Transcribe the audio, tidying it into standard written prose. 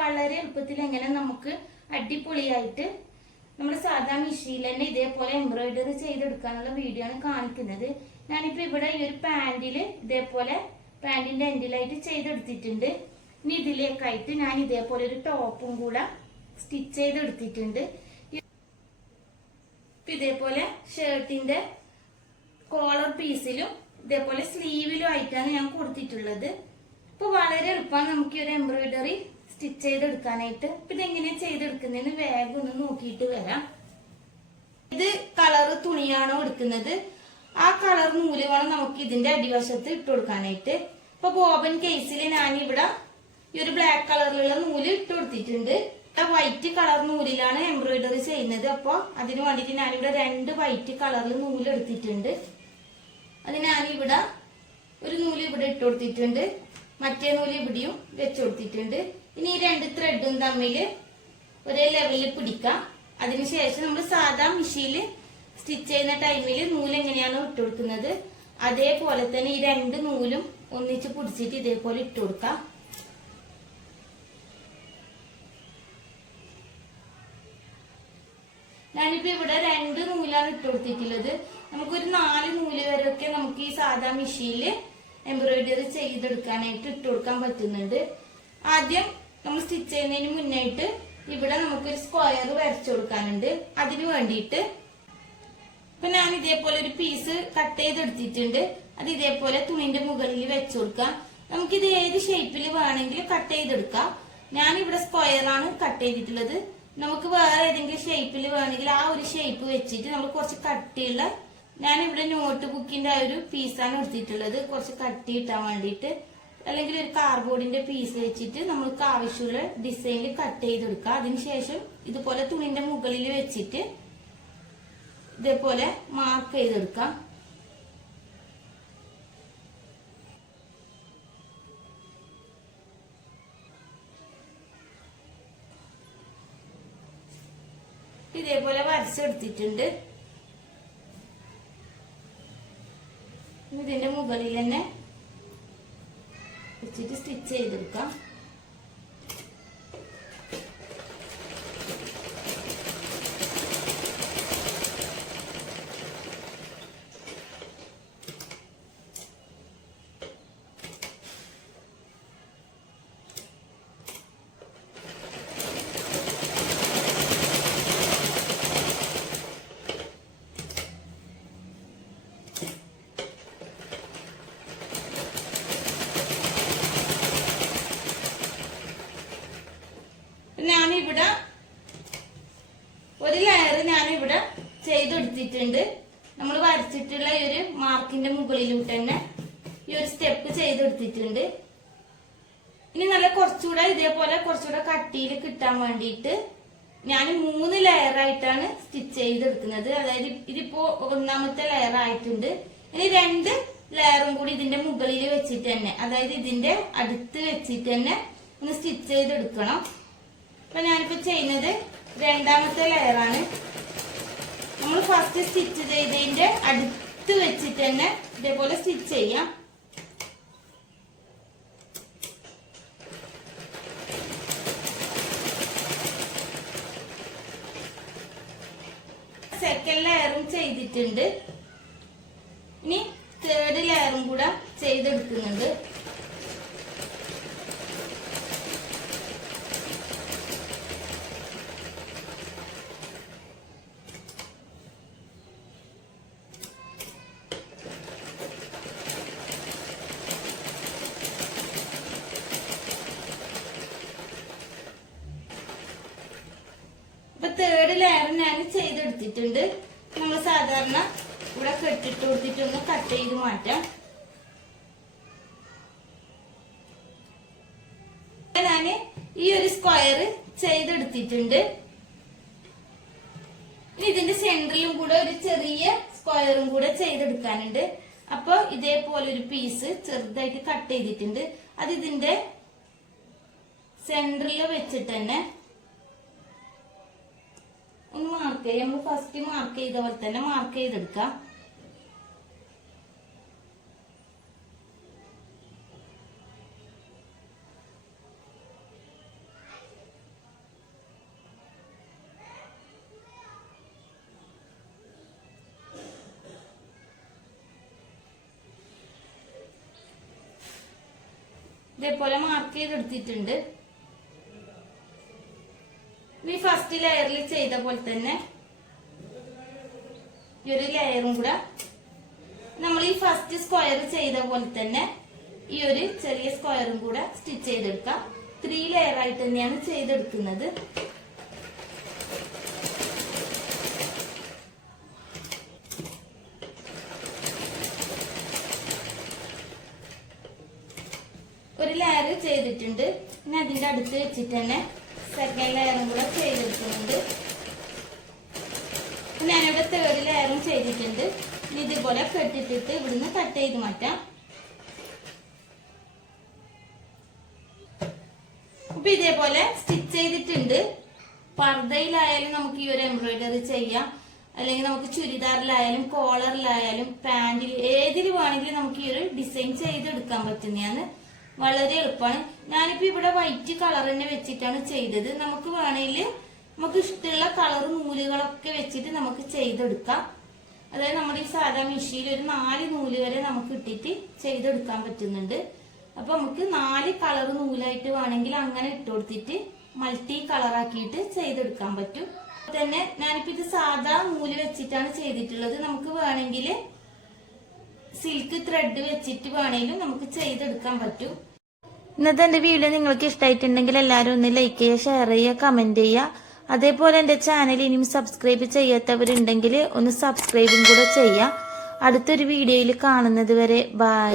വളരെ എളുപ്പത്തിൽ എങ്ങനെ നമുക്ക് അടിപൊളിയായിട്ട് നമ്മൾ സാധാ മെഷീനിൽ തന്നെ ഇതേപോലെ എംബ്രോയിഡറി ചെയ്തെടുക്കാനുള്ള വീഡിയോ ആണ് കാണിക്കുന്നത്. ഞാനിപ്പോ ഇവിടെ ഈ ഒരു പാന്റിൽ ഇതേപോലെ പാന്റിന്റെ എൻഡിലായിട്ട് ചെയ്തെടുത്തിട്ടുണ്ട്. ഇനി ഇതിലേക്കായിട്ട് ഞാൻ ഇതേപോലെ ഒരു ടോപ്പും കൂടെ സ്റ്റിച്ച് ചെയ്തെടുത്തിട്ടുണ്ട്. ഇതേപോലെ ഷർട്ടിന്റെ കോളർ പീസിലും ഇതേപോലെ സ്ലീവിലും ആയിട്ടാണ് ഞാൻ കൊടുത്തിട്ടുള്ളത്. ഇപ്പൊ വളരെ എളുപ്പമാണ് നമുക്ക് ഈ ഒരു എംബ്രോയിഡറി സ്റ്റിച്ച് ചെയ്തെടുക്കാനായിട്ട്. ഇതെങ്ങനെയാ ചെയ്തെടുക്കുന്നതെന്ന് വേഗം ഒന്ന് നോക്കിയിട്ട് വരാം. ഇത് കളർ തുണിയാണോ എടുക്കുന്നത്, ആ കളർ നൂല് വേണം നമുക്ക് ഇതിന്റെ അടിവശത്ത് ഇട്ട് കൊടുക്കാനായിട്ട്. ഇപ്പൊ ബോബൻ കേസിൽ ഞാനിവിടെ ഈ ഒരു ബ്ലാക്ക് കളറിലുള്ള നൂല് ഇട്ട് കൊടുത്തിട്ടുണ്ട്. വൈറ്റ് കളർ നൂലിലാണ് എംബ്രോയിഡറി ചെയ്യുന്നത്. അപ്പൊ അതിന് വേണ്ടിട്ട് ഞാനിവിടെ 2 വൈറ്റ് കളറിൽ നൂല് എടുത്തിട്ടുണ്ട്. അത് ഞാനിവിടെ ഒരു നൂല് ഇവിടെ ഇട്ട് കൊടുത്തിട്ടുണ്ട്, മറ്റേ നൂല് ഇവിടെയും വെച്ചു കൊടുത്തിട്ടുണ്ട്. ഇനി ഈ 2 ത്രെഡും തമ്മിൽ ഒരേ ലെവലിൽ പിടിക്കാം. അതിനുശേഷം നമ്മൾ സാധാ മെഷീനിൽ സ്റ്റിച്ച് ചെയ്യുന്ന ടൈമിൽ നൂല് എങ്ങനെയാണോ ഇട്ട് കൊടുക്കുന്നത് അതേപോലെ തന്നെ ഈ 2 നൂലും ഒന്നിച്ച് പിടിച്ചിട്ട് ഇതേപോലെ ഇട്ട് കൊടുക്കാം. ഞാനിപ്പോ ഇവിടെ 2 നൂലാണ് ഇട്ട് കൊടുത്തിട്ടുള്ളത്. നമുക്കൊരു 4 നൂല് വരെയൊക്കെ നമുക്ക് ഈ സാധാ മെഷീനിൽ എംബ്രോയിഡറി ചെയ്തെടുക്കാനായിട്ട് ഇട്ട് കൊടുക്കാൻ പറ്റുന്നുണ്ട്. ആദ്യം നമ്മൾ സ്റ്റിച്ച് ചെയ്യുന്നതിന് മുന്നായിട്ട് ഇവിടെ നമുക്കൊരു സ്ക്വയർ വരച്ചു കൊടുക്കാനുണ്ട്. അതിന് വേണ്ടിയിട്ട് ഇപ്പൊ ഞാൻ ഇതേപോലെ ഒരു പീസ് കട്ട് ചെയ്തെടുത്തിട്ടുണ്ട്. അത് ഇതേപോലെ തുണിന്റെ മുകളിൽ വെച്ചു കൊടുക്കാം. നമുക്കിത് ഏത് ഷേപ്പിൽ വേണമെങ്കിലും കട്ട് ചെയ്തെടുക്കാം. ഞാനിവിടെ സ്ക്വയറാണ് കട്ട് ചെയ്തിട്ടുള്ളത്. നമുക്ക് വേറെ ഏതെങ്കിലും ഷേപ്പിൽ വേണമെങ്കിൽ ആ ഒരു ഷേപ്പ് വെച്ചിട്ട് നമ്മൾ കുറച്ച് കട്ടിയുള്ള, ഞാനിവിടെ നോട്ട് ബുക്കിന്റെ ആ ഒരു പീസാണ് എടുത്തിട്ടുള്ളത്, കുറച്ച് കട്ടി ഇട്ടാൻ വേണ്ടിയിട്ട്. അല്ലെങ്കിൽ ഒരു കാർഡ്ബോർഡിന്റെ പീസ് വെച്ചിട്ട് നമ്മൾക്ക് ആവശ്യമുള്ള ഡിസൈനിൽ കട്ട് ചെയ്തെടുക്കാം. അതിനുശേഷം ഇതുപോലെ തുണിന്റെ മുകളിൽ വെച്ചിട്ട് ഇതേപോലെ മാർക്ക് ചെയ്തെടുക്കാം. ഇതേപോലെ വരച്ചെടുത്തിട്ടുണ്ട്. ഇതിന്റെ മുകളിൽ തന്നെ വെച്ചിട്ട് സ്റ്റിച്ച് ചെയ്തെടുക്കാം. ഞാനിവിടെ ഒരു ലെയർ ഞാനിവിടെ ചെയ്തെടുത്തിട്ടുണ്ട്. നമ്മൾ വരച്ചിട്ടുള്ള ഈ ഒരു മാർക്കിന്റെ മുകളിലൂട്ട് തന്നെ ഈ ഒരു സ്റ്റെപ്പ് ചെയ്തെടുത്തിട്ടുണ്ട്. ഇനി നല്ല കുറച്ചുകൂടെ ഇതേപോലെ കുറച്ചുകൂടെ കട്ടിയിൽ കിട്ടാൻ വേണ്ടിയിട്ട് ഞാൻ 3 ലെയർ ആയിട്ടാണ് സ്റ്റിച്ച് ചെയ്തെടുക്കുന്നത്. അതായത് ഇതിപ്പോ 1ാമത്തെ ലെയർ ആയിട്ടുണ്ട്. ഇനി 2 ലെയറും കൂടി ഇതിന്റെ മുകളിൽ വെച്ചിട്ട് തന്നെ, അതായത് ഇതിന്റെ അടുത്ത് വെച്ചിട്ട് തന്നെ ഒന്ന് സ്റ്റിച്ച് ചെയ്തെടുക്കണം. അപ്പൊ ഞാനിപ്പോ ചെയ്യുന്നത് 2ാമത്തെ ലെയറാണ്. നമ്മൾ ഫസ്റ്റ് സ്റ്റിച്ച് ചെയ്തതിന്റെ അടുത്ത് വെച്ചിട്ട് തന്നെ ഇതേപോലെ സ്റ്റിച്ച് ചെയ്യാം. സെക്കൻഡ് ലെയറും ചെയ്തിട്ടുണ്ട്. ഇനി 3rd ലെയറും കൂടെ ചെയ്തെടുക്കുന്നുണ്ട്. ഇപ്പൊ 3rd ലെയർ ഞാൻ ചെയ്തെടുത്തിട്ടുണ്ട്. നമ്മൾ സാധാരണ ഇവിടെ കെട്ടിട്ട് കൊടുത്തിട്ടൊന്ന് കട്ട് ചെയ്ത് മാറ്റാം. ഞാൻ ഈ ഒരു സ്ക്വയർ ചെയ്തെടുത്തിട്ടുണ്ട്. ഇതിന്റെ സെന്ററിലും കൂടെ ഒരു ചെറിയ സ്ക്വയറും കൂടെ ചെയ്തെടുക്കാനുണ്ട്. അപ്പൊ ഇതേപോലെ ഒരു പീസ് ചെറുതായിട്ട് കട്ട് ചെയ്തിട്ടുണ്ട്. അത് ഇതിന്റെ സെന്ററിൽ വെച്ചിട്ട് തന്നെ ഒന്ന് മാർക്ക് ചെയ്യാം. നമ്മൾ ഫസ്റ്റ് മാർക്ക് ചെയ്ത പോലെ തന്നെ മാർക്ക് ചെയ്തെടുക്കാം. ഇതേപോലെ മാർക്ക് ചെയ്തെടുത്തിട്ടുണ്ട്. ഈ ഫസ്റ്റ് ലെയറിൽ ചെയ്ത പോലെ തന്നെ ഈ ഒരു ലെയറും കൂടെ നമ്മൾ ഈ ഫസ്റ്റ് സ്ക്വയർ ചെയ്ത പോലെ തന്നെ ഈ ഒരു ചെറിയ സ്ക്വയറും കൂടെ സ്റ്റിച്ച് ചെയ്തെടുക്കാം. 3 ലെയർ ആയിട്ട് തന്നെയാണ് ചെയ്തെടുക്കുന്നത്. ഒരു ലെയർ ചെയ്തിട്ടുണ്ട്. പിന്നെ അതിന്റെ അടുത്ത് വെച്ചിട്ട് തന്നെ സെക്കൻഡ് ലെയറും കൂടെ ചെയ്തെടുക്കുന്നുണ്ട്. ഞാനിവിടെ 3rd ലെയറും ചെയ്തിട്ടുണ്ട്. ഇനി ഇതുപോലെ കെട്ടിട്ടിട്ട് ഇവിടുന്ന് കട്ട് ചെയ്ത് മാറ്റാം. അപ്പൊ ഇതേപോലെ സ്റ്റിച്ച് ചെയ്തിട്ടുണ്ട്. പർദ്ദയിലായാലും നമുക്ക് ഈ ഒരു എംബ്രോയിഡറി ചെയ്യാം, അല്ലെങ്കിൽ നമുക്ക് ചുരിദാറിലായാലും കോളറിലായാലും പാന്റിൽ ഏതിൽ വേണമെങ്കിലും നമുക്ക് ഈ ഒരു ഡിസൈൻ ചെയ്തെടുക്കാൻ പറ്റുന്നതാണ്. വളരെ എളുപ്പമാണ്. ഞാനിപ്പോ ഇവിടെ വൈറ്റ് കളർ തന്നെ വെച്ചിട്ടാണ് ചെയ്തത്. നമുക്ക് വേണമെങ്കിൽ നമുക്ക് ഇഷ്ടമുള്ള കളർ നൂലുകളൊക്കെ വെച്ചിട്ട് നമുക്ക് ചെയ്തെടുക്കാം. അതായത് നമ്മുടെ ഈ സാധാ മെഷീനിൽ ഒരു 4 നൂല് വരെ നമുക്ക് ഇട്ടിട്ട് ചെയ്തെടുക്കാൻ പറ്റുന്നുണ്ട്. അപ്പൊ നമുക്ക് 4 കളർ നൂലായിട്ട് വേണമെങ്കിൽ അങ്ങനെ ഇട്ട് കൊടുത്തിട്ട് മൾട്ടി കളർ ആക്കിയിട്ട് ചെയ്തെടുക്കാൻ പറ്റും. തന്നെ ഞാനിപ്പോ ഇത് സാധാ നൂല് വെച്ചിട്ടാണ് ചെയ്തിട്ടുള്ളത്. നമുക്ക് വേണമെങ്കിൽ സിൽക്ക് ത്രെഡ് വെച്ചിട്ട് വേണമെങ്കിലും നമുക്ക് ചെയ്തെടുക്കാൻ പറ്റും. ഇന്നത്തെ എന്റെ വീഡിയോ നിങ്ങൾക്ക് ഇഷ്ടമായിട്ടുണ്ടെങ്കിൽ എല്ലാവരും ഒന്ന് ലൈക്ക് ചെയ്യുക, ഷെയർ ചെയ്യുക, കമന്റ് ചെയ്യുക. അതേപോലെ എന്റെ ചാനൽ ഇനിയും സബ്സ്ക്രൈബ് ചെയ്യാത്തവരുണ്ടെങ്കിൽ ഒന്ന് സബ്സ്ക്രൈബും കൂടെ ചെയ്യുക. അടുത്തൊരു വീഡിയോയിൽ കാണുന്നത് വരെ ബൈ.